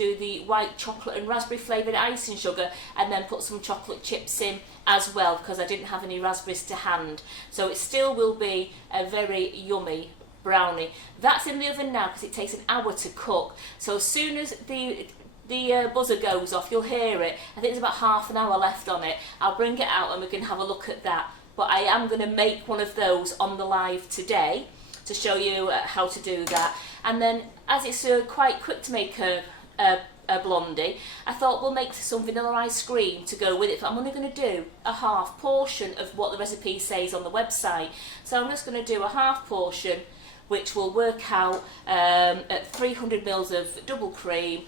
do the white chocolate and raspberry flavoured icing sugar, and then put some chocolate chips in as well, because I didn't have any raspberries to hand. So it still will be a very yummy brownie. That's in the oven now because it takes an hour to cook. So as soon as the buzzer goes off, you'll hear it. I think there's about half an hour left on it. I'll bring it out and we can have a look at that. But I am going to make one of those on the live today to show you how to do that. And then, as it's quite quick to make a blondie, I thought we'll make some vanilla ice cream to go with it. But I'm only going to do a half portion of what the recipe says on the website. So I'm just going to do a half portion, which will work out at 300 ml of double cream,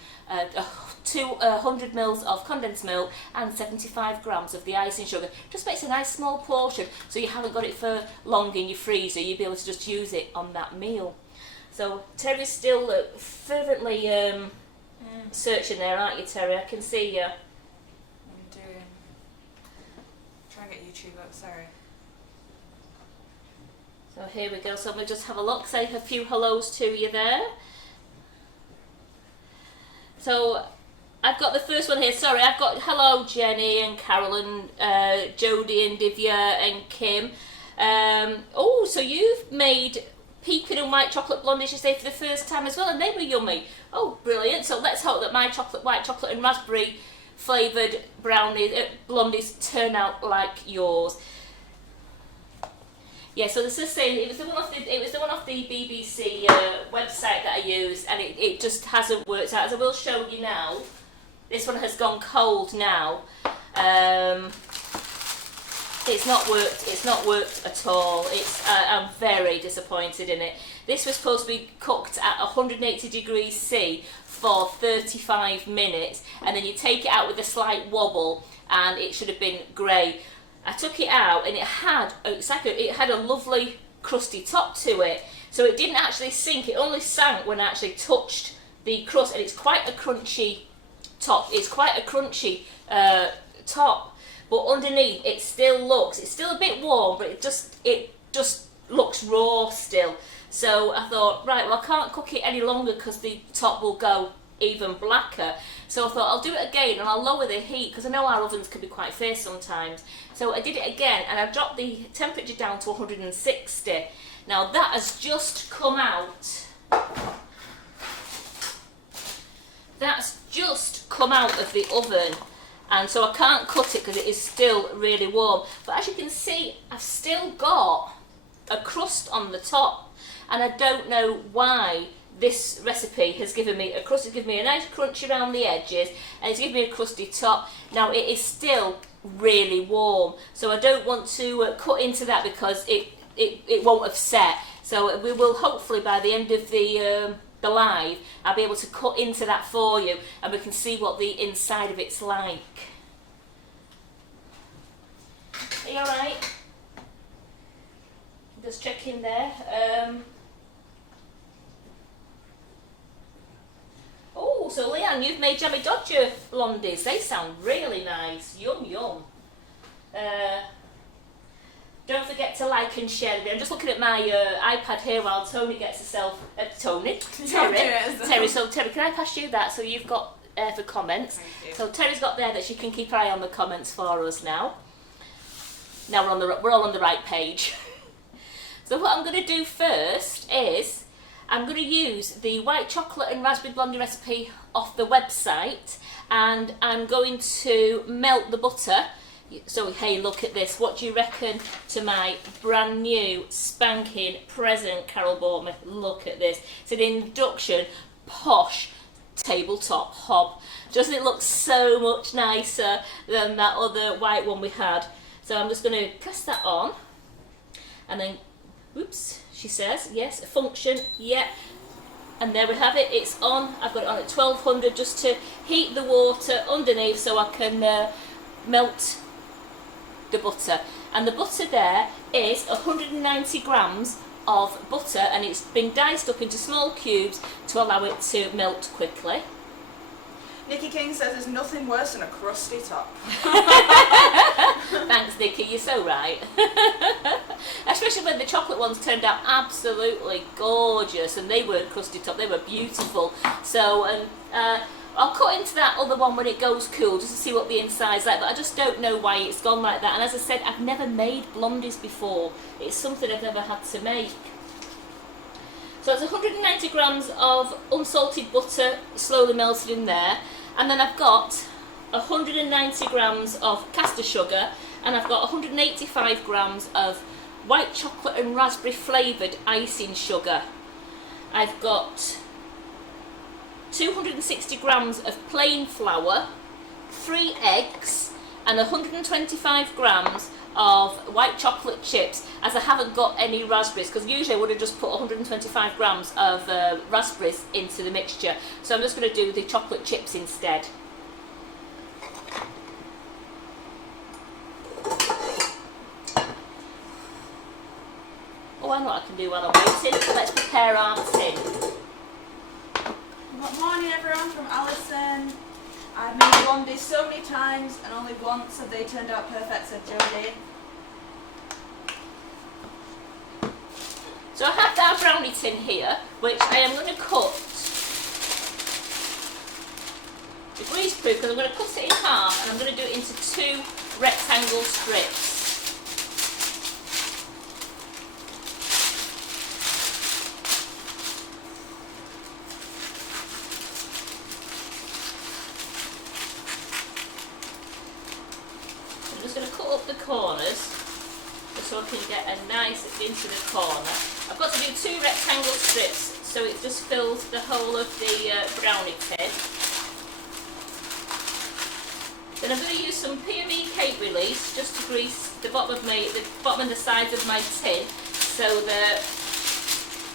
200 ml of condensed milk, and 75 grams of the icing sugar. Just makes a nice small portion, so you haven't got it for long in your freezer. You'll be able to just use it on that meal. So Terry's still fervently searching there, aren't you, Terry? I can see you. I'm doing. Try and get YouTube up, sorry. So here we go. So I'm going to just have a look, say a few hellos to you there. So I've got the first one here. Sorry, I've got hello Jenny and Carolyn, Jodie and Divya and Kim. Oh, so you've made pecan and white chocolate blondies, you say, for the first time as well, and they were yummy. Oh, brilliant. So let's hope that my white chocolate and raspberry flavoured brownies, blondies turn out like yours. Yeah, so this is saying it was the one off the BBC website that I used, and it just hasn't worked out. As I will show you now, this one has gone cold now. It's not worked. It's not worked at all. I'm very disappointed in it. This was supposed to be cooked at 180 degrees C for 35 minutes, and then you take it out with a slight wobble, and it should have been grey. I took it out and it had a lovely crusty top to it, so it didn't actually sink. It only sank when I actually touched the crust, and it's quite a crunchy top. It's quite a crunchy top, but underneath it's still a bit warm, but it just looks raw still. So I thought, right, well, I can't cook it any longer because the top will go even blacker. So I thought I'll do it again and I'll lower the heat, because I know our ovens can be quite fierce sometimes. So I did it again and I dropped the temperature down to 160. Now that has just come out. That's just come out of the oven, and so I can't cut it because it is still really warm. But as you can see, I've still got a crust on the top, and I don't know why. This recipe has given me a crust. It's given me a nice crunch around the edges, and it's given me a crusty top. Now it is still really warm, so I don't want to cut into that because it won't have set. So we will hopefully, by the end of the live, I'll be able to cut into that for you, and we can see what the inside of it's like. Are you alright? Just checking there. Oh, so Leanne, you've made Jammy Dodger blondies. They sound really nice. Yum, yum. Don't forget to like and share. I'm just looking at my iPad here while Tony gets herself... Terry. So Terry, can I pass you that so you've got for comments? Thank you. So Terry's got there that she can keep her eye on the comments for us now. Now we're all on the right page. So what I'm going to do first is I'm going to use the white chocolate and raspberry blondie recipe off the website, and I'm going to melt the butter. So hey, look at this. What do you reckon to my brand new spanking present Carol bought me? Look at this. It's an induction posh tabletop hob. Doesn't it look so much nicer than that other white one we had? So I'm just going to press that on, and then, whoops, she says, yes, a function, yeah. And there we have it, it's on. I've got it on at 1200 just to heat the water underneath so I can melt the butter. And the butter there is 190 grams of butter, and it's been diced up into small cubes to allow it to melt quickly. Nikki King says there's nothing worse than a crusty top. Thanks, Nikki, you're so right. Especially when the chocolate ones turned out absolutely gorgeous, and they weren't crusty top, they were beautiful. So, I'll cut into that other one when it goes cool just to see what the inside's like, but I just don't know why it's gone like that. And as I said, I've never made blondies before. It's something I've never had to make. So it's 190 grams of unsalted butter slowly melted in there, and then I've got 190 grams of caster sugar, and I've got 185 grams of white chocolate and raspberry flavoured icing sugar. I've got 260 grams of plain flour, 3 eggs, and 125 grams of white chocolate chips, as I haven't got any raspberries, because usually I would have just put 125 grams of raspberries into the mixture. So I'm just going to do the chocolate chips instead. Oh, I know what I can do while I'm waiting. Let's prepare our tin. Good morning everyone, from Alison. I've made blondies so many times and only once have they turned out perfect, said Jodie. So I have our brownie tin here, which I am going to cut the grease proof, because I'm going to cut it in half and I'm going to do it into 2 rectangle strips. I'm just going to cut up the corners so I can get a nice into the corner. I've got to do 2 rectangle strips so it just fills the whole of the brownie tin. Then I'm going to use some PME cake release just to grease the bottom and the sides of my tin so that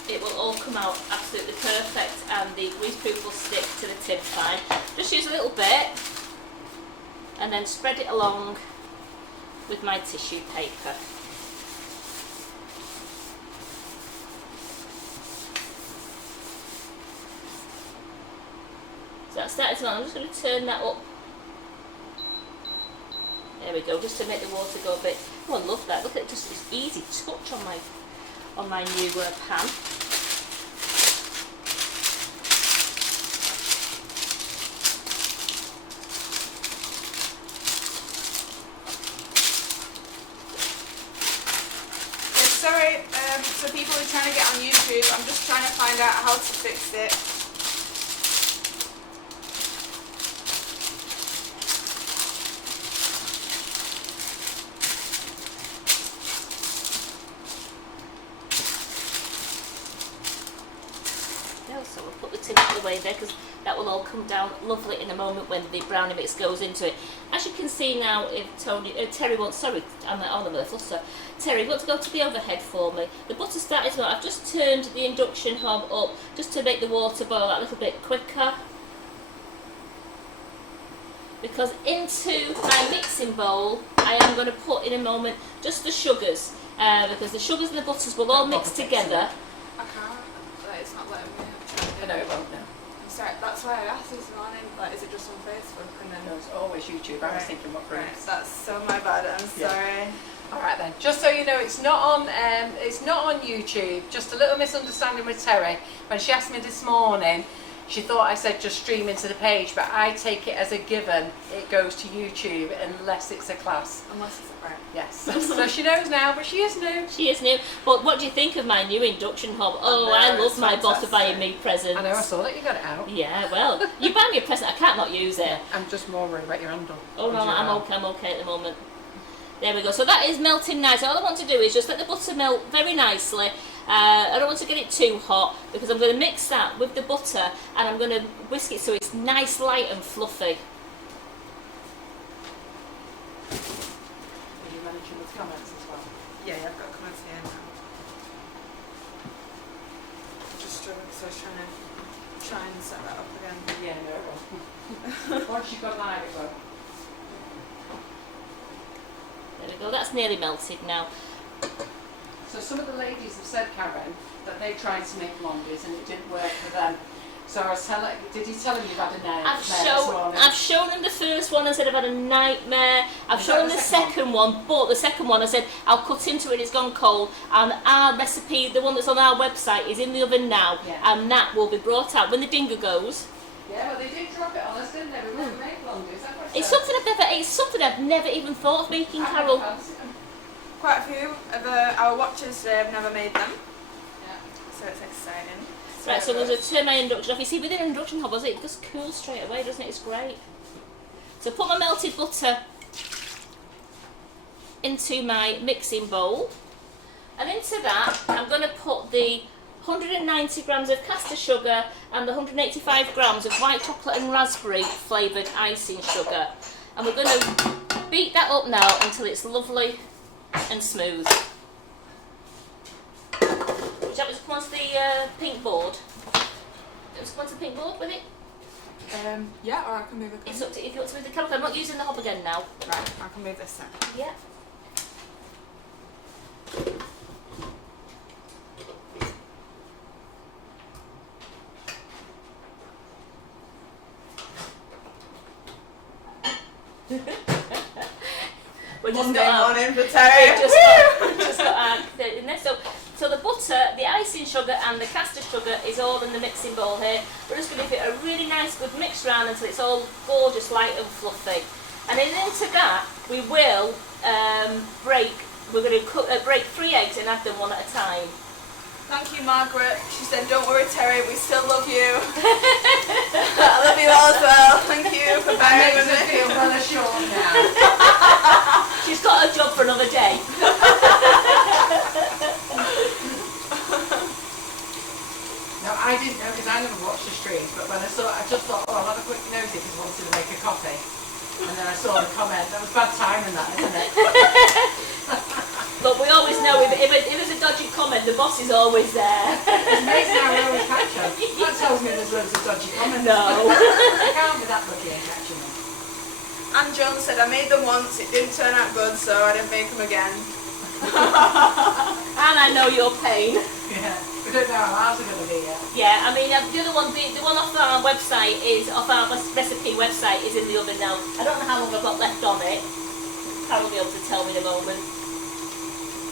it will all come out absolutely perfect and the grease proof will stick to the tin fine. Just use a little bit and then spread it along with my tissue paper. So that's started on. I'm just going to turn that up. There we go, just to make the water go a bit. Oh, I love that. Look at it, just it's easy touch on my new pan. Sorry, for people who are trying to get on YouTube, I'm just trying to find out how to fix it. So we'll put the tin out of the way there because that will all come down lovely in a moment when the brownie mix goes into it. As you can see now, if Terry wants, sorry, I'm on a fluster. Terry, you want to go to the overhead for me? The butter started to melt. I've just turned the induction hob up just to make the water boil a little bit quicker. Because into my mixing bowl, I am going to put in a moment just the sugars, because the sugars and the butters will all mix together. I can't, it's not letting me. I know it won't now. I'm sorry, that's why I asked this morning, like, is it just on Facebook? And then No, it's always YouTube. I was thinking what right, groups. that's so my bad, I'm sorry. All right then. Just so you know, it's not on YouTube. Just a little misunderstanding with Terry. When she asked me this morning, she thought I said just stream into the page, but I take it as a given. It goes to YouTube unless it's a class. Unless it's right. Yes. So she knows now, but she is new. She is new. But what do you think of my new induction hob? Oh, I love my boss for buying me presents. I know, I saw that you got it out. Yeah, well, you buy me a present, I can't not use it. I'm just more worried about your handle. Oh no, I'm okay at the moment. There we go. So that is melting nice. All I want to do is just let the butter melt very nicely. I don't want to get it too hot because I'm going to mix that with the butter and I'm going to whisk it so it's nice, light and fluffy. Are you managing with comments as well? Yeah, I've got comments here now. Just struggling because I was trying to set that up again. Yeah, no, it won't. Once you've got live, it won't. There we go. That's nearly melted now. So some of the ladies have said, Karen, that they tried to make blondies and it didn't work for them. So I was telling, did you tell them you've had a nightmare? I've shown them the first one and said I've had a nightmare. I've shown them the second one, but the second one I said I'll cut into it and it's gone cold. And our recipe, the one that's on our website, is in the oven now, and that will be brought out when the dinger goes. Yeah, well they did drop it on us, didn't they? We've never made blondies. Is that what it It's says? something I've never even thought of making, Carol. Quite a few of our watchers have never made them, Yeah. so it's exciting. Right, so I'm going to turn my induction off. You see, with an induction hob, it just cools straight away, doesn't it? It's great. So put my melted butter into my mixing bowl, and into that I'm going to put the 190 grams of caster sugar and the 185 grams of white chocolate and raspberry flavoured icing sugar, and we're going to beat that up now until it's lovely and smooth. Would you like me to come onto the pink board? Do you want to come onto the pink board with it? Yeah, or I can move it. It's up to if you want to move the caliper. I'm not using the hob again now. Right, I can move this then. Yeah. We just Monday got morning for Terry. just got in there. So the butter, the icing sugar and the caster sugar is all in the mixing bowl here. We're just going to give it a really nice good mix round until it's all gorgeous, light and fluffy. And then into that we will we're going to break 3 eggs and add them one at a time. Thank you, Margaret. She said, "Don't worry, Terry, we still love you." I love you all as well. Thank you for bearing with I me. feel rather short now. She's got a job for another day. No, I didn't know because I never watched the streams, but when I saw it, I just thought, oh, I'll have a quick nosy because I wanted to make a coffee. And then I saw the comment. That was bad timing, that, isn't it? But we always know if there's a dodgy comment, the boss is always there. It's amazing how we always catch them. That tells me there's loads of dodgy comments. No. I can't be that lucky in catching them. Anne Jones said, "I made them once, it didn't turn out good, so I didn't make them again." And I know your pain. Yeah. We don't know how ours are going to be yet. Yeah, I mean, the other one, the one off our website off our recipe website is in the oven now. I don't know how long I've got left on it. Carol will be able to tell me in a moment.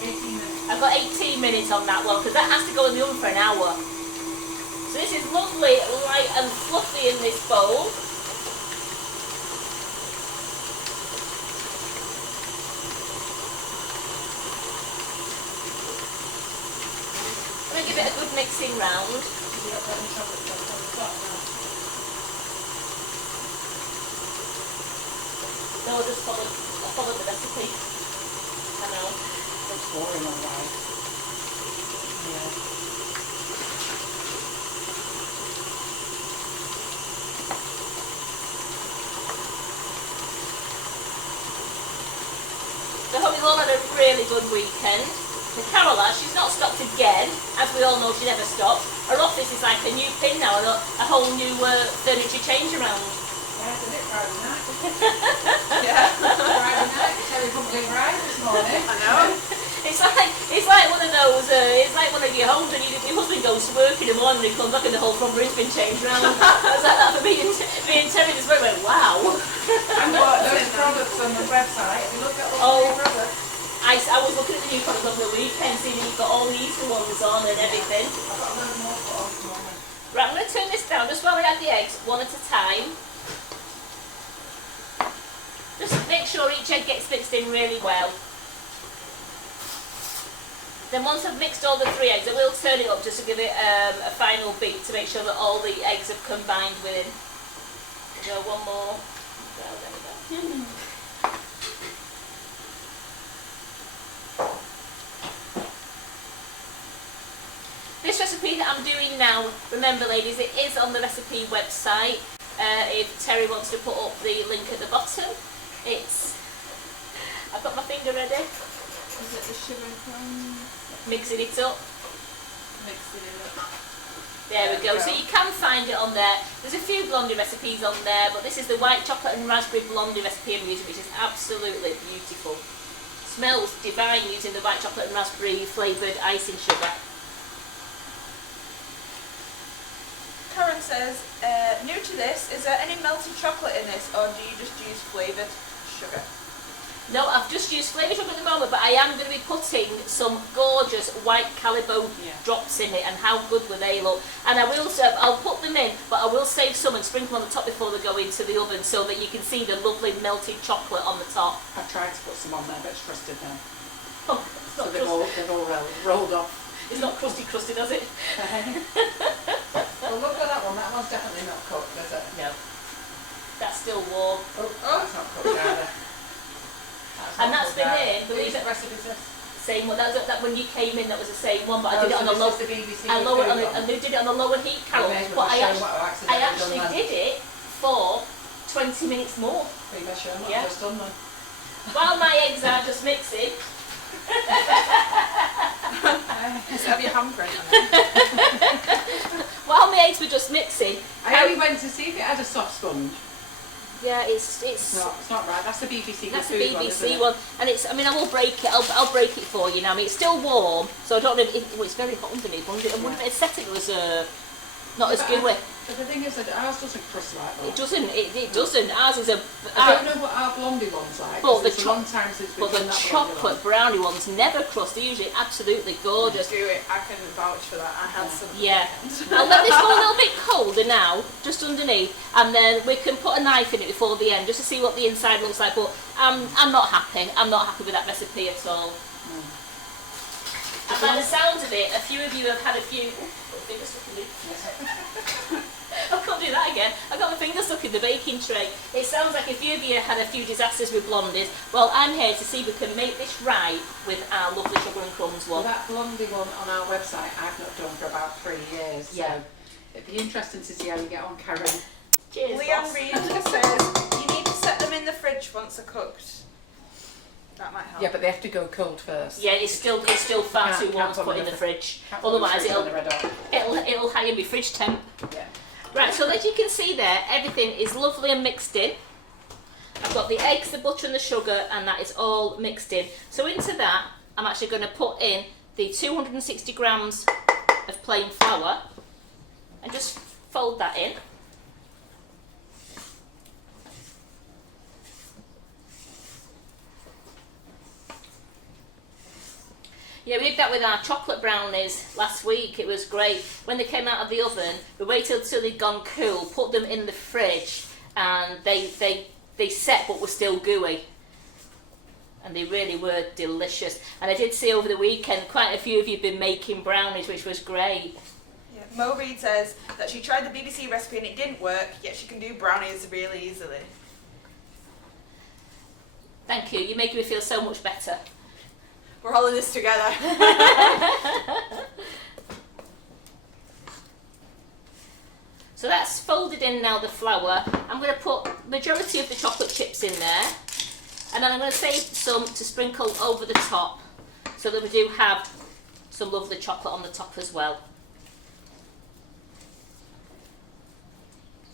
18 minutes. I've got 18 minutes on that one because that has to go in the oven for an hour. So this is lovely, light and fluffy in this bowl. I'm going to give it a good mixing round. No, just follow the recipe. I know. It's boring, all right. Yeah. So I hope you've all had a really good weekend. And Carola, she's not stopped again. As we all know, she never stops. Her office is like a new pin now, a whole new furniture change around. Yeah, isn't it Friday night? Yeah. Friday night, Terry Pumpkin Bride this morning. I know. It's like one of those. It's like one of your homes when your husband goes to work in the morning and he comes back and the whole front room's been changed around. It was like that for me and Terry this morning. Went, wow. And those products on the website, if you look at all the new products. I was looking at the new products over the weekend, seeing you've got all the Easter ones on and everything. I've got a load more for all this morning. Right, I'm going to turn this down just while I add the eggs, one at a time. Just make sure each egg gets mixed in really well. Then once I've mixed all the 3 eggs, I will turn it up just to give it a final beat to make sure that all the eggs have combined with it. Go one more. Well, there we go. This recipe that I'm doing now, remember ladies, it is on the recipe website. If Terry wants to put up the link at the bottom, I've got my finger ready. Is it the sugar and crumbs? Mixing it up. Mixed it up. There we go. So you can find it on there. There's a few blondie recipes on there, but this is the white chocolate and raspberry blondie recipe I'm using, which is absolutely beautiful. Smells divine using the white chocolate and raspberry flavoured icing sugar. Karen says, "New to this, is there any melted chocolate in this, or do you just use flavoured sugar?" No, I've just used Flavoured sugar at the moment, but I am going to be putting some gorgeous white Calibo drops in it, and how good will they look? And I will, I'll put them in, but I will save some and sprinkle them on the top before they go into the oven, so that you can see the lovely melted chocolate on the top. I've tried to put some on there, but it's crusted now. Oh, it's So not they've all rolled off. It's not crusty, does it? Well, look at that one. That one's definitely not cooked, is it? No. That's still warm. Oh, that's not cooked either. And that's been in, believe Whose it, recipe is this? same one. That when you came in, that was the same one, but I did it on the this low. is the BBC I lowered food on it, one. and they did it on the lower heat, Carol. You may as But well show what I I've actually done then. did it for 20 minutes more. Well, you better show them what Yeah. I've just done then. While my eggs are just mixing, Have your handprint on it. while my eggs were just mixing, I only went to see if it had a soft sponge. yeah, it's It's not right. That's the BBC that's the food one, BBC isn't it? one, and it's. I mean, I will break it. I'll break it for you now. I mean, it's still warm, so I don't know. Well, it's very hot underneath. I wonder if it said it was not as gooey. But the thing is that ours doesn't crust like that. It doesn't. It doesn't. Ours is a. I don't know what our blondie one's like. But 'cause the it's a long time since we've But the done that blondie one. chocolate brownie ones never crust. They're usually absolutely gorgeous. Do it. I can vouch for that. I had some. Yeah. I'll let this go a little bit colder now, just underneath, and then we can put a knife in it before the end, just to see what the inside looks like. But I'm not happy. I'm not happy with that recipe at all. And by the sounds of it, a few of you have had a few. Oh, fingers stuck in the. I can't do that again. I got my finger stuck in the baking tray. It sounds like a few of you had a few disasters with Blondies. Well, I'm here to see if we can make this right with our lovely Sugar and Crumbs Well, one. that blondie one on our website I've not done for about 3 years. Yeah. So it'd be interesting to see how you get on, Karen. Cheers, Leanne boss. Reid says you need to set them in the fridge once they're cooked. That might help. Yeah, but they have to go cold first. Yeah, it's still far Can't- too warm can't to put put them in the in fridge. Can't put them in the Otherwise, fridge when they're red hot. it'll higher my fridge temp. Yeah. Right, so as you can see there, everything is lovely and mixed in. I've got the eggs, the butter and the sugar, and that is all mixed in. So into that, I'm actually going to put in the 260 grams of plain flour and just fold that in. Yeah, we did that with our chocolate brownies last week. It was great. When they came out of the oven, we waited till they'd gone cool, put them in the fridge, and they set but were still gooey. And they really were delicious. And I did see over the weekend quite a few of you have been making brownies, which was great. Yeah. Mo Reid says that she tried the BBC recipe and it didn't work, yet she can do brownies really easily. Thank you. You're making me feel so much better. We're all in this together. So that's folded in now, the flour. I'm going to put majority of the chocolate chips in there, and then I'm going to save some to sprinkle over the top, so that we do have some lovely chocolate on the top as well.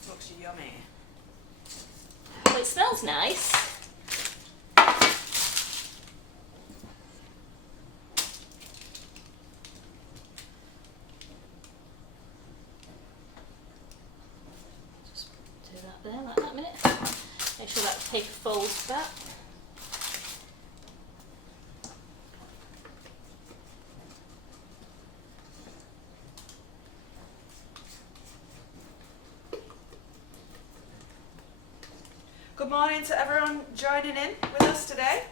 Looks yummy. Well, it smells nice. Just do that there, like that a minute. Make sure that paper folds back. Good morning to everyone joining in with us today.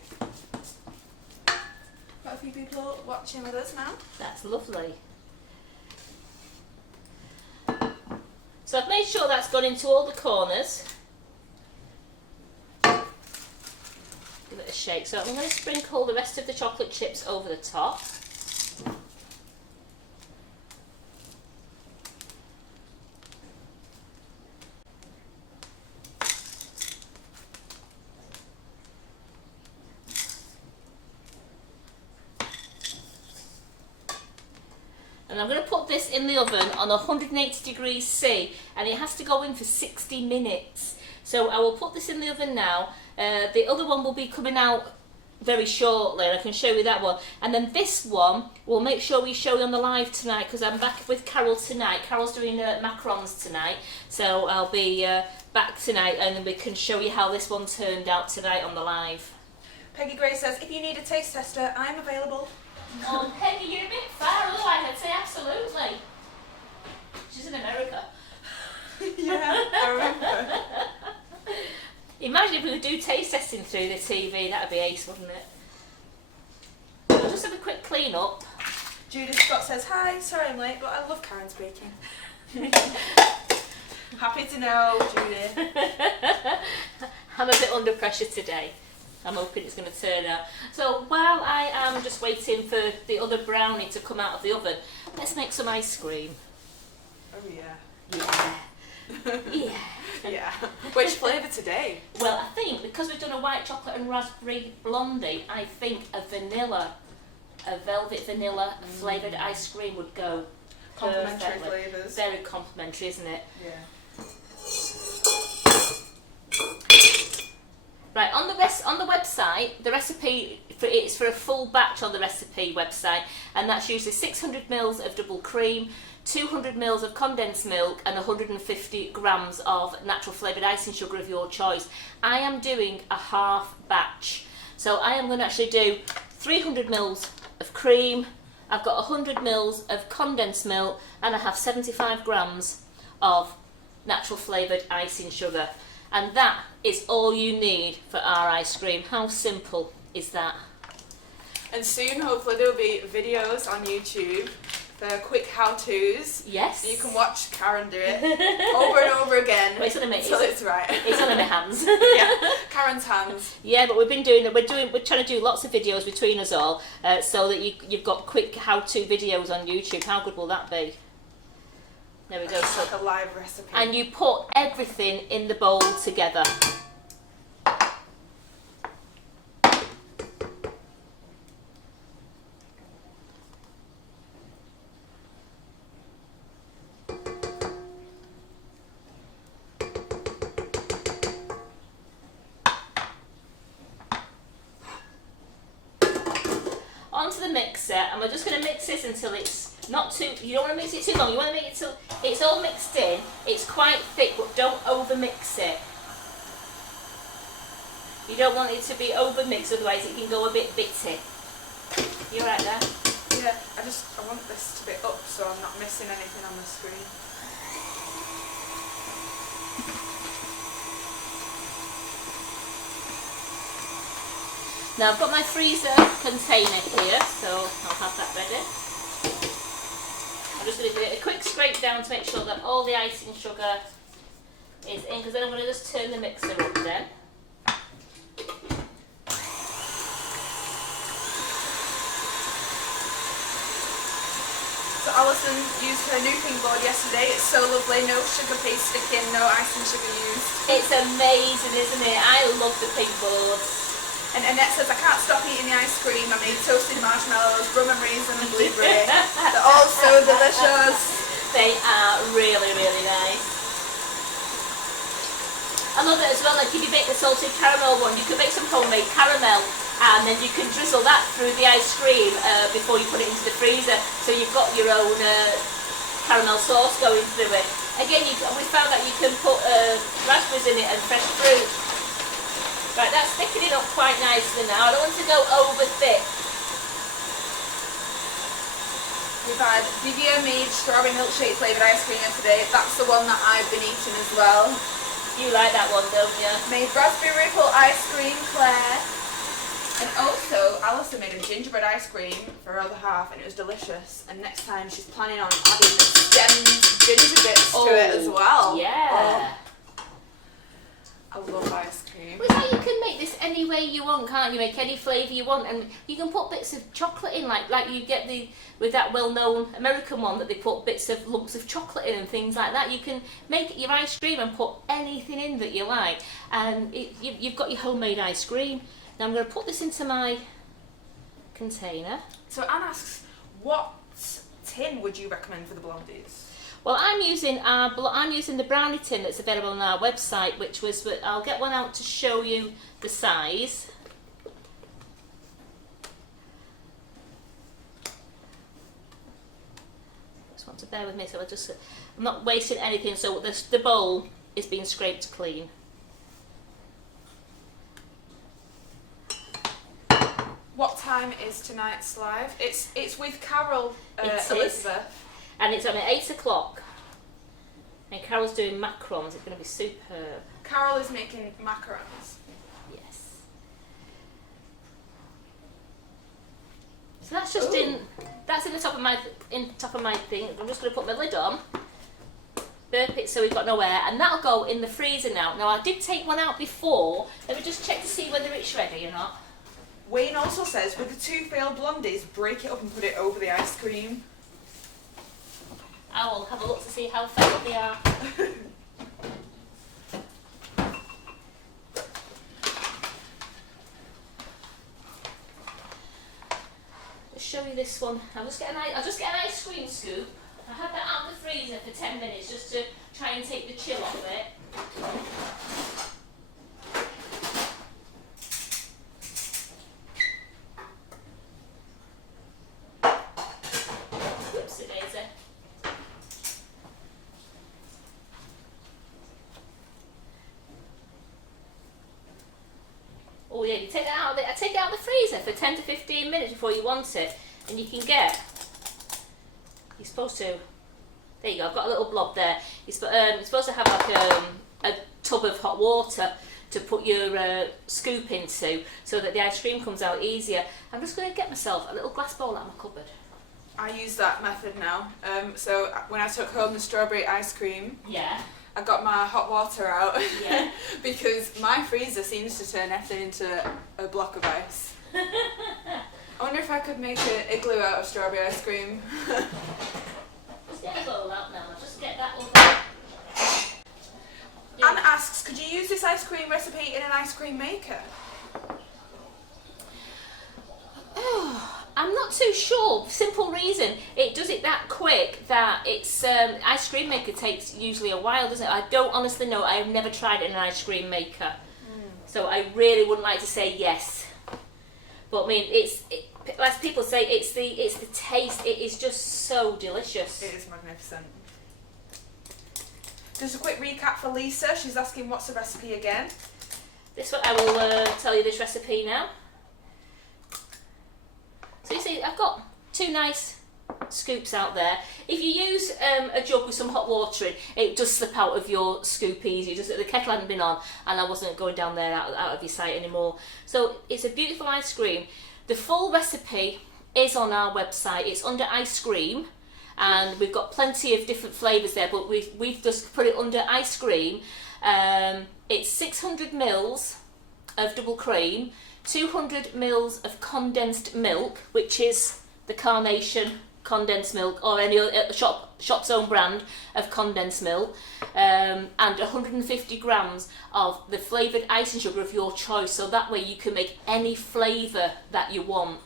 Got a few people watching with us now. That's lovely. So I've made sure that's gone into all the corners. Give it a shake. So I'm going to sprinkle the rest of the chocolate chips over the top. And I'm going to put this in the oven on 180 degrees C, and it has to go in for 60 minutes. So I will put this in the oven now. The other one will be coming out very shortly, and I can show you that one. And then this one, we'll make sure we show you on the live tonight, because I'm back with Carol tonight. Carol's doing macarons tonight, so I'll be back tonight, and then we can show you how this one turned out tonight on the live. Peggy Gray says, if you need a taste tester, I'm available. Oh, Peggy, you're a bit far, otherwise I'd say absolutely. She's in America. Yeah, I remember. Imagine if we could do taste testing through the TV, that'd be ace, wouldn't it? We'll just have a quick clean up. Judith Scott says, hi, sorry I'm late, but I love Karen speaking. Happy to know, Judith. I'm a bit under pressure today. I'm hoping it's going to turn out. So while I am just waiting for the other brownie to come out of the oven, let's make some ice cream. Oh yeah. Yeah. Yeah. Yeah. Which flavour today? Well, I think because we've done a white chocolate and raspberry blondie, I think a velvet vanilla flavoured ice cream would go Complementary perfectly. flavours. Very complimentary, isn't it? Yeah. Right, on the website, the recipe it's for a full batch on the recipe website, and that's usually 600 mils of double cream, 200 mils of condensed milk, and 150 grams of natural flavoured icing sugar of your choice. I am doing a half batch, so I am going to actually do 300 mils of cream. I've got 100 mils of condensed milk, and I have 75 grams of natural flavoured icing sugar. And that is all you need for our ice cream. How simple is that? And soon, hopefully, there will be videos on YouTube. They're quick how-tos. Yes. You can watch Karen do it over and over again Well, it's on until it's right. It's on my hands. Yeah, Karen's hands. Yeah, but we've been doing it. We're trying to do lots of videos between us all, so that you've got quick how-to videos on YouTube. How good will that be? There we go. It's like a live recipe. And you put everything in the bowl together. Onto the mixer, and we're just going to mix this until it's not too, you don't want to mix it too long, you want to make it till it's all mixed in, it's quite thick, but don't over mix it. You don't want it to be over mixed, otherwise it can go a bit bitty. You alright there? Yeah, I want this to be up so I'm not missing anything on the screen. Now I've got my freezer container here, so I'll have that ready. I'm just going to do it a quick scrape down to make sure that all the icing sugar is in, because then I'm going to just turn the mixer up then. So Alison used her new ping board yesterday. It's so lovely, no sugar paste sticking, no icing sugar used. It's amazing, isn't it? I love the pig boards. And Annette says, I can't stop eating the ice cream. I made toasted marshmallows, rum and raisin and blueberry. They're all so delicious. They are really, really nice. I love it as well, like if you make the salted caramel one, you can make some homemade caramel and then you can drizzle that through the ice cream before you put it into the freezer, so you've got your own caramel sauce going through it. Again, we found that you can put raspberries in it and fresh fruit. Right, that's thickening up quite nicely now. I don't want it to go over thick. We've had Divya made strawberry milkshake flavoured ice cream yesterday. That's the one that I've been eating as well. You like that one, don't you? Made raspberry ripple ice cream, Claire. And also, Alison made a gingerbread ice cream for her other half, and it was delicious. And next time she's planning on adding the stemmed ginger bits to it as well. Yeah. I love ice cream. Well, it's like you can make this any way you want, can't you? Make any flavour you want, and you can put bits of chocolate in, like you get with that well-known American one that they put bits of lumps of chocolate in and things like that. You can make your ice cream and put anything in that you like, and you've got your homemade ice cream. Now I'm going to put this into my container. So Anne asks, what tin would you recommend for the Blondies? Well, I'm using the brownie tin that's available on our website, which was, I'll get one out to show you the size. Just want to bear with me, so I'm not wasting anything. So the bowl is being scraped clean. time is tonight's live? It's with Carol It is. Elizabeth. And it's on at 8 o'clock. And Carol's doing macarons. It's going to be superb. Carol is making macarons. Yes. So that's just that's in the top of my thing. I'm just going to put my lid on. Burp it so we've got no air, and that'll go in the freezer now. Now I did take one out before. Let me just check to see whether it's ready or not. Wayne also says, with the 2 failed blondies, break it up and put it over the ice cream. I will have a look to see how failed they are. Just show you this one. I'll just get an ice cream scoop. I had that out of the freezer for 10 minutes just to try and take the chill off it. Whoopsie daisy. Oh yeah, you take that out of I take it out of the freezer for 10 to 15 minutes before you want it, and you can get. You're supposed to. There you go. I've got a little blob there. You're supposed to have like a tub of hot water to put your scoop into, so that the ice cream comes out easier. I'm just going to get myself a little glass bowl out of my cupboard. I use that method now. So when I took home the strawberry ice cream, Yeah. I got my hot water out. Yeah. Because my freezer seems to turn everything into a block of ice. I wonder if I could make an igloo out of strawberry ice cream. Just get a bowl out now. I'll just get that one. Anne asks, could you use this ice cream recipe in an ice cream maker? I'm not too sure. Simple reason, it does it that quick that it's ice cream maker takes usually a while, doesn't it? I don't honestly know. I have never tried it in an ice cream maker, so I really wouldn't like to say yes. But I mean, as people say, it's the taste. It is just so delicious. It is magnificent. Just a quick recap for Lisa. She's asking what's the recipe again. This one, I will tell you this recipe now. So you see, I've got 2 nice scoops out there. If you use a jug with some hot water in, it does slip out of your scoop easy. Just the kettle hadn't been on, and I wasn't going down there out of your sight anymore. So it's a beautiful ice cream. The full recipe is on our website. It's under ice cream, and we've got plenty of different flavours there. But we've just put it under ice cream. It's 600 mils of double cream, 200 mils of condensed milk, which is the Carnation condensed milk, or any other shop's own brand of condensed milk, and 150 grams of the flavoured icing sugar of your choice, so that way you can make any flavour that you want.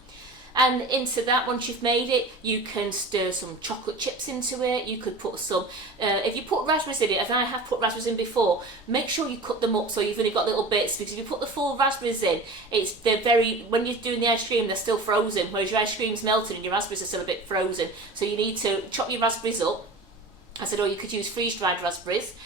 And into that, once you've made it, you can stir some chocolate chips into it. You could put some, if you put raspberries in it, as I have put raspberries in before, make sure you cut them up so you've only got little bits, because if you put the full raspberries in, when you're doing the ice cream, they're still frozen, whereas your ice cream's melted and your raspberries are still a bit frozen. So you need to chop your raspberries up. I said, or you could use freeze-dried raspberries.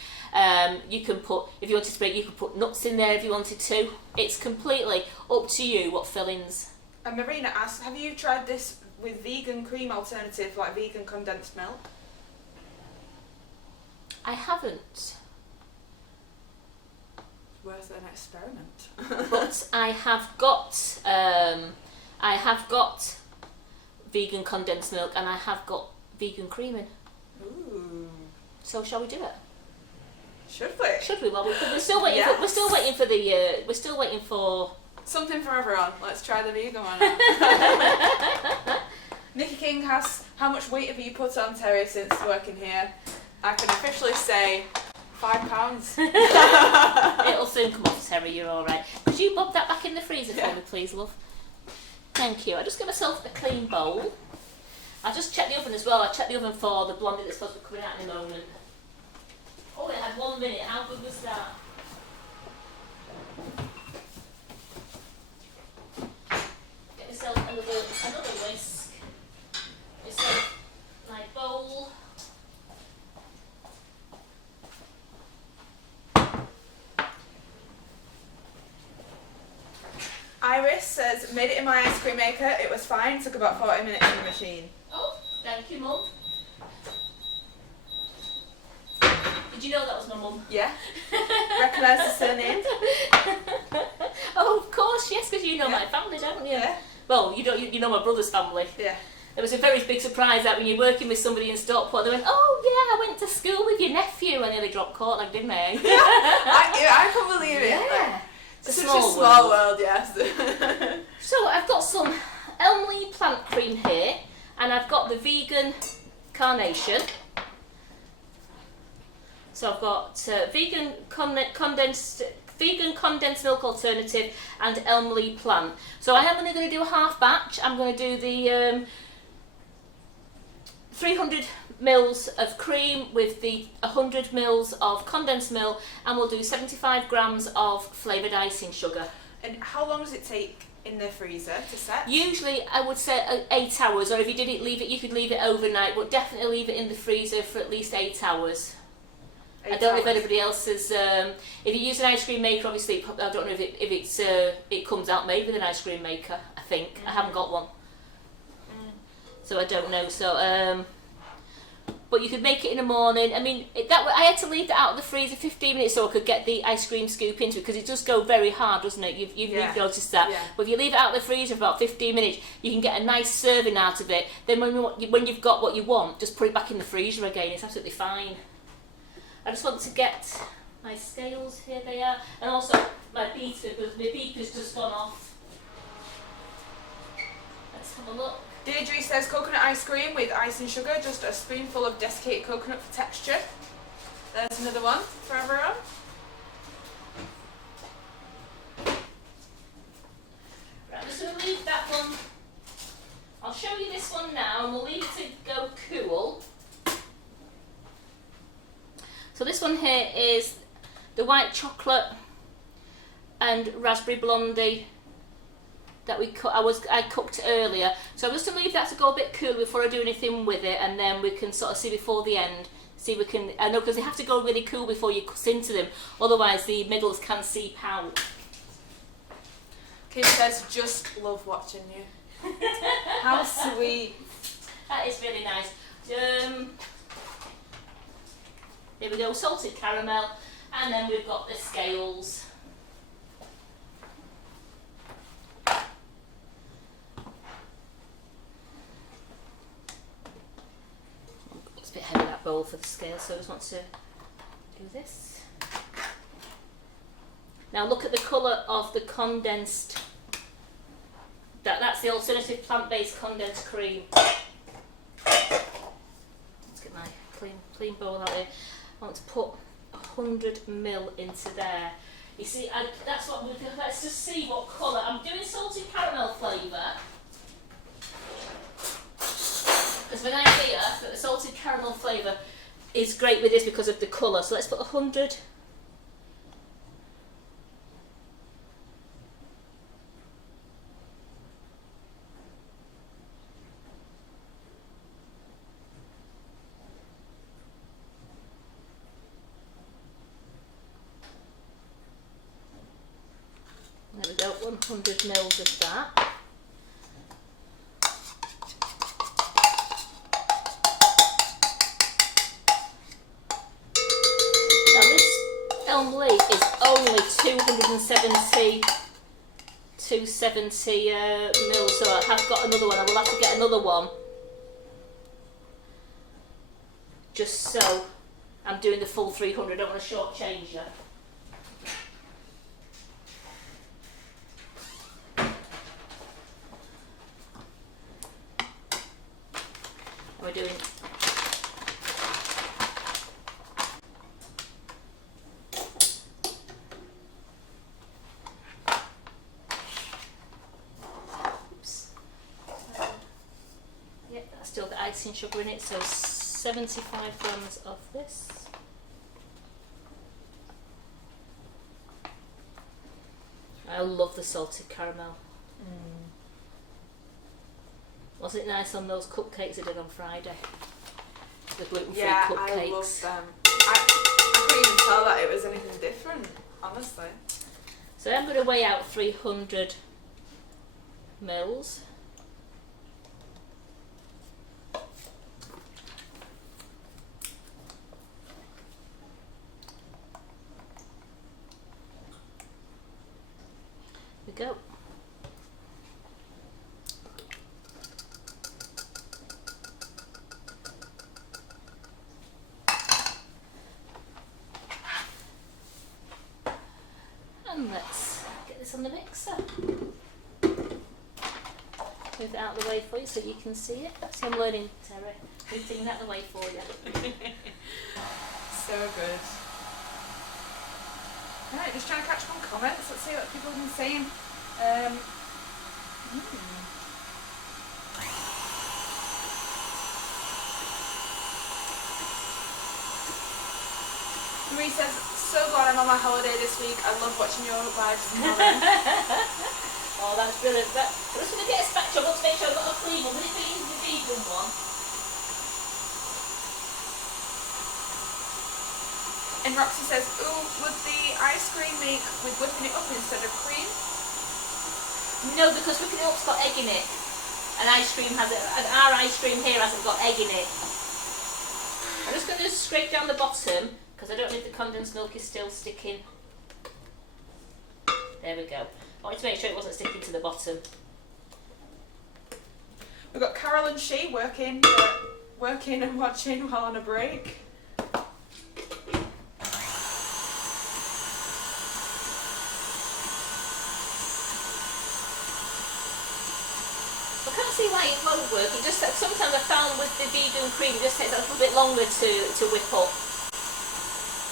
You can put, if you wanted to, you could put nuts in there if you wanted to. It's completely up to you what fillings. And Marina asks, have you tried this with vegan cream alternative, like vegan condensed milk? I haven't. Worth an experiment. But I have got vegan condensed milk, and I have got vegan cream in. Ooh. So shall we do it? Should we? Should we? Well, we're still waiting. Yes. We're still waiting for. Something for everyone. Let's try the vegan one. Nikki King asks, how much weight have you put on, Terry, since working here? I can officially say 5 pounds. It'll soon come off, Terry. You're all right. Could you bob that back in the freezer for me, please, love? Thank you. I just give myself a clean bowl. I'll just check the oven as well. I checked the oven for the blondie that's supposed to be coming out in a moment. Oh, it had 1 minute. How good was that? Get myself another whisk. Myself my bowl. Iris Chris says, made it in my ice cream maker. It was fine. Took about 40 minutes in the machine. Oh, thank you, Mum. Did you know that was my mum? Yeah. Recognise the surname? Oh, of course, yes, because you know Yeah. my family, don't you? Yeah. Well, you know my brother's family. Yeah. It was a very big surprise that when you're working with somebody in Stockport, they went, oh yeah, I went to school with your nephew. I nearly dropped court, like, didn't I? I can believe it. Yeah. It's a such a small world, yes. So I've got some Elmley plant cream here, and I've got the vegan carnation. So I've got vegan condensed milk alternative and Elmley plant. So I am only going to do a half batch. I'm going to do the 300 mils of cream with the 100 mils of condensed milk, and we'll do 75 grams of flavoured icing sugar. And how long does it take in the freezer to set? Usually I would say 8 hours, or if you didn't leave it, you could leave it overnight, but definitely leave it in the freezer for at least 8 hours. I don't know if anybody else has. If you use an ice cream maker, obviously, I don't know if it comes out made with an ice cream maker. I think I haven't got one, so I don't know. So, but you could make it in the morning. I mean, I had to leave that out of the freezer 15 minutes so I could get the ice cream scoop into it, because it does go very hard, doesn't it? You've noticed that. Yeah. But if you leave it out of the freezer for about 15 minutes, you can get a nice serving out of it. Then when you've got what you want, just put it back in the freezer again. It's absolutely fine. I just want to get my scales, here they are, and also my beater, because my beaker's just gone off. Let's have a look. Deirdre says coconut ice cream with ice and sugar, just a spoonful of desiccated coconut for texture. There's another one for everyone. Right, I'm just going to leave that one. I'll show you this one now, and we'll leave it to go cool. So this one here is the white chocolate and raspberry blondie that I cooked earlier. So I'm just going to leave that to go a bit cool before I do anything with it, and then we can sort of see before the end. I know, because they have to go really cool before you cut into them, otherwise the middles can seep out. Kim says, just love watching you. How sweet. That is really nice. Here we go, salted caramel, and then we've got the scales. It's a bit heavy, that bowl, for the scales, so I just want to do this. Now look at the colour of the condensed, that's the alternative plant-based condensed cream. Let's get my clean bowl out here. I want to put 100 ml into there. You see, that's what we'll do. Let's just see what colour. I'm doing salted caramel flavour, because an idea that the salted caramel flavour is great with this because of the colour. So let's put 100. There we go, 100 mils of that. Now this Elmley is only 270 mils, so I have got another one. I will have to get another one, just so I'm doing the full 300. I don't want to shortchange you. We're doing yep, that's still got icing sugar in it, so 75 grams of this. I love the salted caramel. Wasn't it nice on those cupcakes I did on Friday? The gluten-free cupcakes. I love them. I couldn't even tell that it was anything different, honestly. So I'm going to weigh out 300 mils. There we go. And let's get this on the mixer. Move it out of the way for you so you can see it. See, I'm learning, Terry. Moving it out of the way for you. So good. Right, just trying to catch some comments. Let's see what people have been saying. Marie says, so glad I'm on my holiday this week. I love watching your lives. Oh, that's brilliant. I'm just going to get a spatula. I've got to make sure I've got a clean one. Will it be the vegan one? And Roxy says, ooh, would the ice cream make with whipping it up instead of cream? No, because whipping it up's got egg in it. And ice cream has it. And our ice cream here hasn't got egg in it. I'm just going to scrape down the bottom because I don't know if the condensed milk is still sticking. There we go. I wanted to make sure it wasn't sticking to the bottom. We've got Carol and She working and watching while on a break. I can't see why it won't work. It just sometimes I found with the vegan cream it just takes a little bit longer to whip up.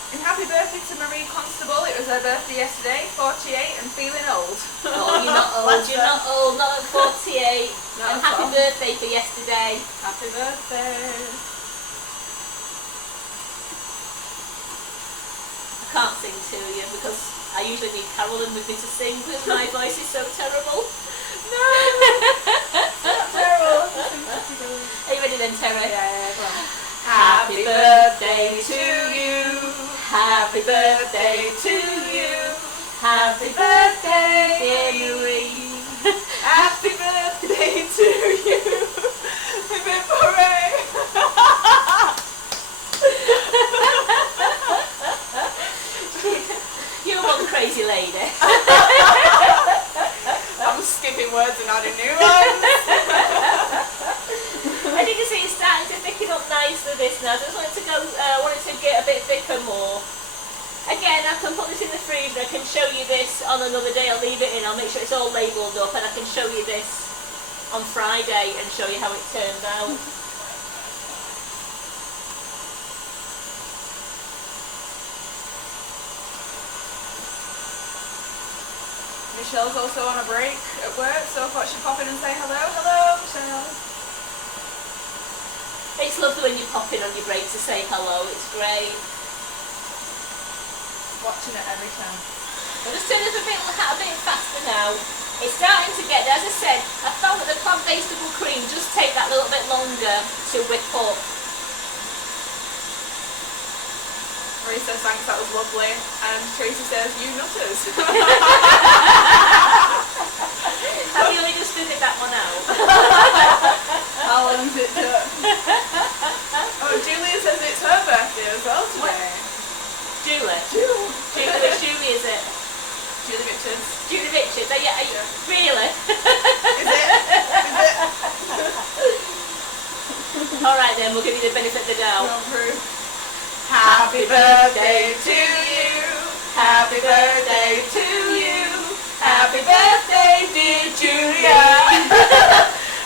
And happy birthday to Marie Constable. It was her birthday yesterday, 48 and feeling old. Oh, you're not old. You're not old. Not at 48. Not and at happy all. birthday for yesterday. Happy birthday. I can't sing to you because I usually need Carolyn with me to sing because my voice is so terrible. No! Not terrible. Are you ready then, Terry? Yeah, go on. Happy birthday to you. Happy birthday to you. Happy birthday, dear Marie. Happy birthday to you. Hip hip hooray. You're one crazy lady. I'm skipping words and adding new ones. I think you see it's starting to thicken up nicely this now. I just want it to go, want it to get a bit thicker more. Again, I can put this in the freezer. I can show you this on another day. I'll leave it in. I'll make sure it's all labelled up and I can show you this on Friday and show you how it turned out. Michelle's also on a break at work, so I thought she'd pop in and say hello. Hello, Michelle. It's lovely when you pop in on your break to say hello. It's great. Watching it every time. I'll just turn this a bit faster now. It's starting to get there. As I said, I found that the plant-based double cream does take that little bit longer to whip up. Marie says thanks, that was lovely. And Tracy says, you nutters. Have you only just figured that one out? How long's it took? Oh, Julia says it's her birthday as well today. Julie? Julie. Which Julie is it? Julie Richards. Julie Richards? Are you, really? Is it? Alright then, we'll give you the benefit of the doubt. Come through. Happy birthday to you. Happy birthday to you. Happy birthday, dear Julia.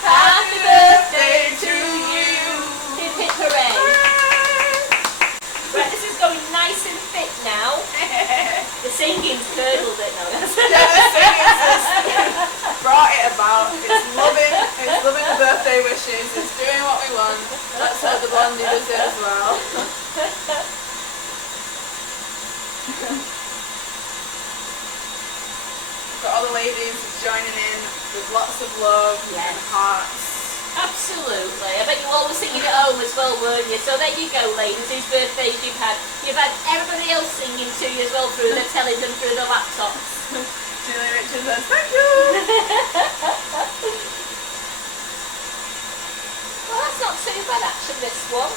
Happy birthday to you. Hip hip hooray. Right, this is going nice and thick now. The singing's curdled it now. Yeah, the singing's just brought it about. It's loving the birthday wishes. It's doing what we want. Let's hope the Blondie does it as well. Got all the ladies joining in with lots of love and hearts. Absolutely. I bet you all were singing at home as well, weren't you? So there you go, ladies, whose birthdays you've had. You've had everybody else singing to you as well through the tellies and through the laptops. Julie Richards says, thank you! not too bad actually, this one.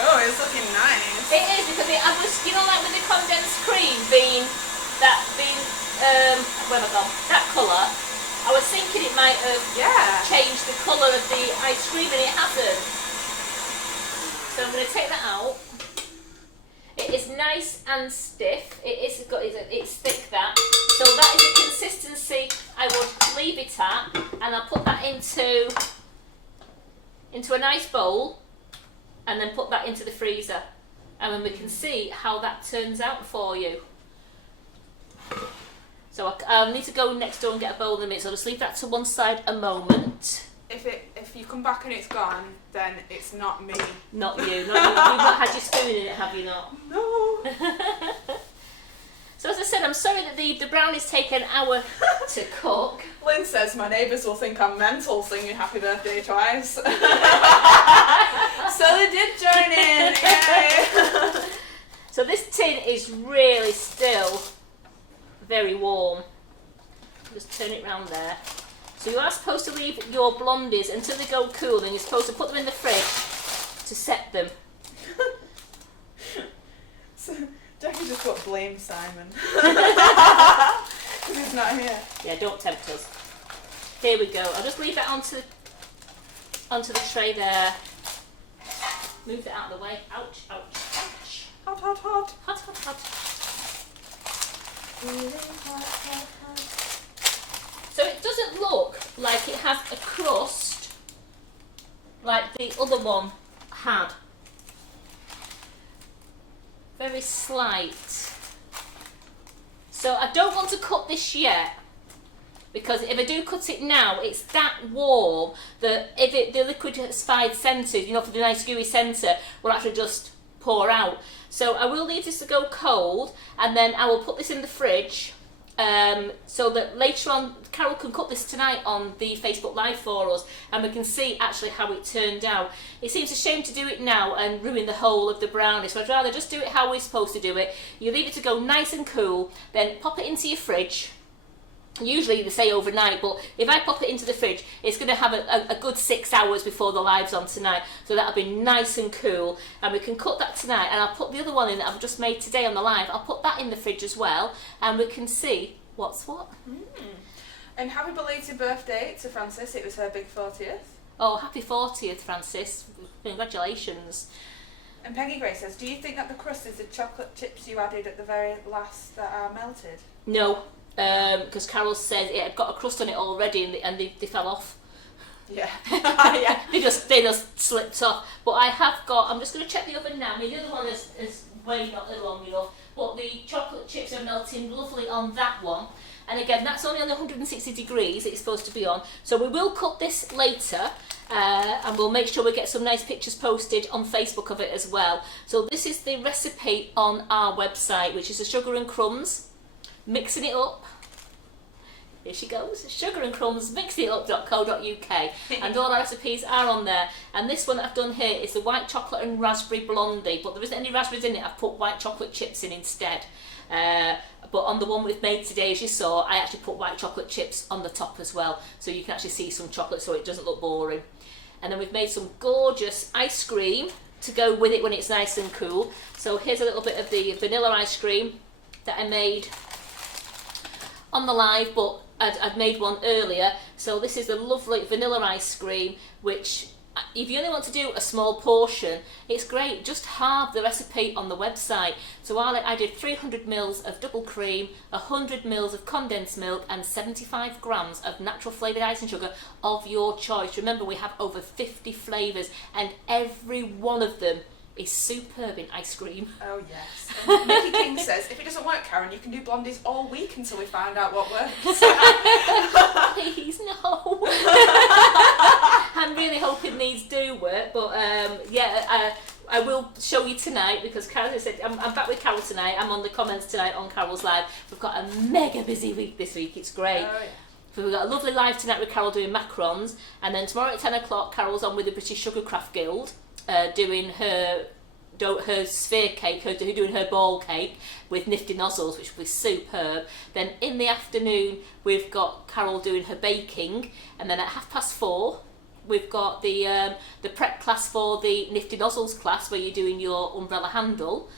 Oh, it's looking nice. It is, because I was, you know, like with the condensed cream being where have I gone? That colour, I was thinking it might have changed the colour of the ice cream, and it hasn't. So I'm going to take that out. It is nice and stiff. It's thick, that. So that is the consistency I would leave it at, and I'll put that into a nice bowl, and then put that into the freezer, and then we can see how that turns out for you. So I need to go next door and get a bowl in a minute, so I'll just leave that to one side a moment. If you come back and it's gone, then it's not me. Not you. You've not had your spoon in it, have you not? No. So as I said, I'm sorry that the brownies take an hour to cook. Lynn says my neighbours will think I'm mental singing happy birthday twice. So they did join in. Yay. So this tin is really still very warm. Just turn it round there. So you are supposed to leave your blondies until they go cool, and you're supposed to put them in the fridge to set them. So Jackie just got blame Simon. Because he's not here. Yeah, don't tempt us. Here we go. I'll just leave it onto the tray there. Move it out of the way. Ouch, ouch, ouch. Hot, hot, hot. Hot, hot, hot. Really hot, hot, hot. So it doesn't look like it has a crust like the other one had. Very slight. So I don't want to cut this yet, because if I do cut it now, it's that warm that if the liquefied centre, you know, for the nice gooey centre, will actually just pour out. So I will leave this to go cold, and then I will put this in the fridge, so that later on Carol can cook this tonight on the Facebook Live for us, and we can see actually how it turned out. It seems a shame to do it now and ruin the whole of the brownie, so I'd rather just do it how we're supposed to do it. You leave it to go nice and cool, then pop it into your fridge. Usually they say overnight, but if I pop it into the fridge, it's going to have a good 6 hours before the live's on tonight, so that'll be nice and cool, and we can cook that tonight. And I'll put the other one in that I've just made today on the live, I'll put that in the fridge as well, and we can see what's what. And happy belated birthday to Frances, it was her big 40th. Oh, happy 40th, Francis. Congratulations. And Peggy Gray says, do you think that the crust is the chocolate chips you added at the very last that are melted? No. Because Carol said it had got a crust on it already, and they fell off. Yeah. Yeah. They just slipped off. But I have got, I'm just going to check the oven now. I mean, the other one is way not long enough, but the chocolate chips are melting lovely on that one. And again, that's only on 160 degrees it's supposed to be on. So we will cook this later, and we'll make sure we get some nice pictures posted on Facebook of it as well. So this is the recipe on our website, which is the Sugar and Crumbs. Mixing it up. Here she goes. Sugar and Crumbs, mixitup.co.uk. And all our recipes are on there. And this one that I've done here is the white chocolate and raspberry blondie, but there isn't any raspberries in it. I've put white chocolate chips in instead. But on the one we've made today, as you saw, I actually put white chocolate chips on the top as well, so you can actually see some chocolate, so it doesn't look boring. And then we've made some gorgeous ice cream to go with it when it's nice and cool. So here's a little bit of the vanilla ice cream that I made on the live, but I'd made one earlier. So this is a lovely vanilla ice cream, which if you only want to do a small portion, it's great. Just halve the recipe on the website. So I did 300 ml of double cream, 100 ml of condensed milk, and 75 grams of natural flavoured icing sugar of your choice. Remember, we have over 50 flavours, and every one of them is superb in ice cream. Oh yes. And Mickey King says, if it doesn't work, Karen, you can do blondies all week until we find out what works. Please, no. I'm really hoping these do work, but I will show you tonight, because Carol said, I'm back with Carol tonight. I'm on the comments tonight on Carol's live. We've got a mega busy week this week. It's great. Oh, yeah. So we've got a lovely live tonight with Carol doing macarons, and then tomorrow at 10 o'clock Carol's on with the British Sugar Craft Guild doing her her sphere cake, her doing her ball cake with nifty nozzles, which will be superb. Then in the afternoon we've got Carol doing her baking, and then at 4:30 we've got the prep class for the nifty nozzles class where you're doing your umbrella handle.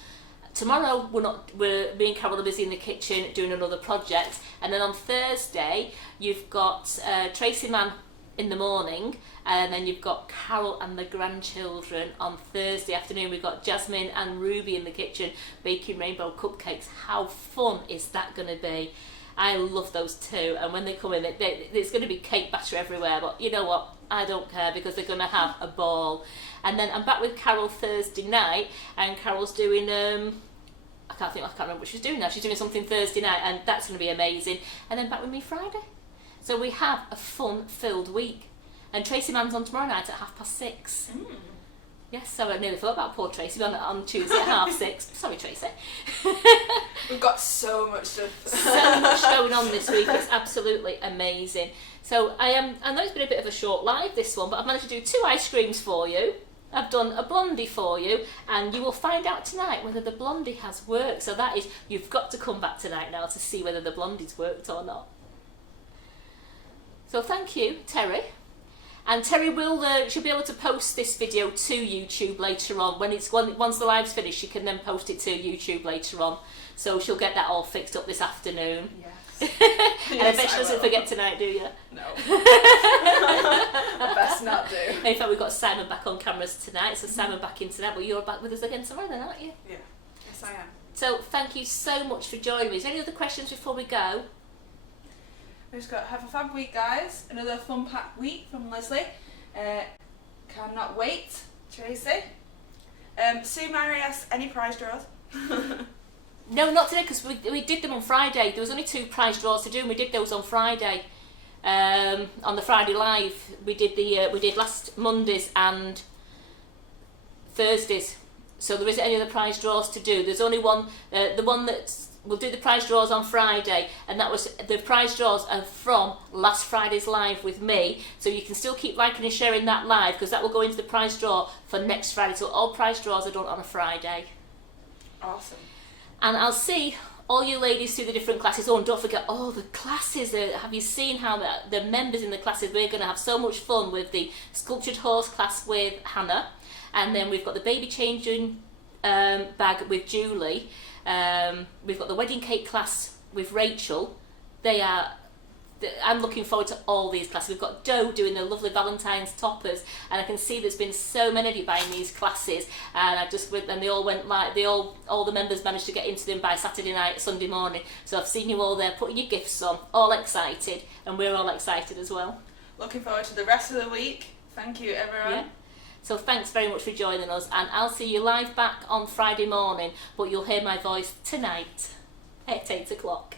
Tomorrow me and Carol are busy in the kitchen doing another project, and then on Thursday you've got Tracy Mann in the morning, and then you've got Carol and the grandchildren on Thursday afternoon. We've got Jasmine and Ruby in the kitchen baking rainbow cupcakes. How fun is that going to be? I love those two, and when they come in, it's going to be cake batter everywhere, but you know what? I don't care, because they're going to have a ball. And then I'm back with Carol Thursday night, and Carol's doing I can't remember what she's doing now. She's doing something Thursday night, and that's going to be amazing. And then back with me Friday. So we have a fun-filled week. And Tracy Mann's on tomorrow night at 6:30. Yes, so I nearly forgot about poor Tracy on Tuesday at 6:30. Sorry, Tracy. We've got so much stuff. So much going on this week. It's absolutely amazing. So I know it's been a bit of a short live, this one, but I've managed to do 2 ice creams for you. I've done a blondie for you, and you will find out tonight whether the blondie has worked. So that is, you've got to come back tonight now to see whether the blondie's worked or not. So thank you, Terry. And Terry she'll be able to post this video to YouTube later on. Once the live's finished, she can then post it to YouTube later on. So she'll get that all fixed up this afternoon. Yes. And I bet she doesn't forget tonight, do you? No. I best not do. In fact, we've got Simon back on cameras tonight, so Simon back in tonight, but you're back with us again tomorrow then, aren't you? Yeah. Yes, I am. So thank you so much for joining me. Is there any other questions before we go? We just got have a fab week, guys. Another fun packed week from Leslie. Cannot wait, Tracy. Sue Mary asked, any prize draws? No, not today, because we did them on Friday. There was only 2 prize draws to do, and we did those on Friday. On the Friday live, we did last Mondays and Thursdays. So there isn't any other prize draws to do. There's only one. The one that's we'll do the prize draws on Friday, and that was the prize draws are from last Friday's live with me, so you can still keep liking and sharing that live, because that will go into the prize draw for next Friday. So all prize draws are done on a Friday. Awesome. And I'll see all you ladies through the different classes. Oh, and don't forget all the classes. Have you seen how the members in the classes, we're going to have so much fun with the sculptured horse class with Hannah, and then we've got the baby changing bag with Julie. We've got the wedding cake class with Rachel. I'm looking forward to all these classes. We've got Doe doing the lovely Valentine's toppers, and I can see there's been so many of you buying these classes, and they all went live. All the members managed to get into them by Saturday night, Sunday morning. So I've seen you all there putting your gifts on, all excited, and we're all excited as well. Looking forward to the rest of the week. Thank you, everyone. Yeah. So thanks very much for joining us, and I'll see you live back on Friday morning, but you'll hear my voice tonight at 8 o'clock.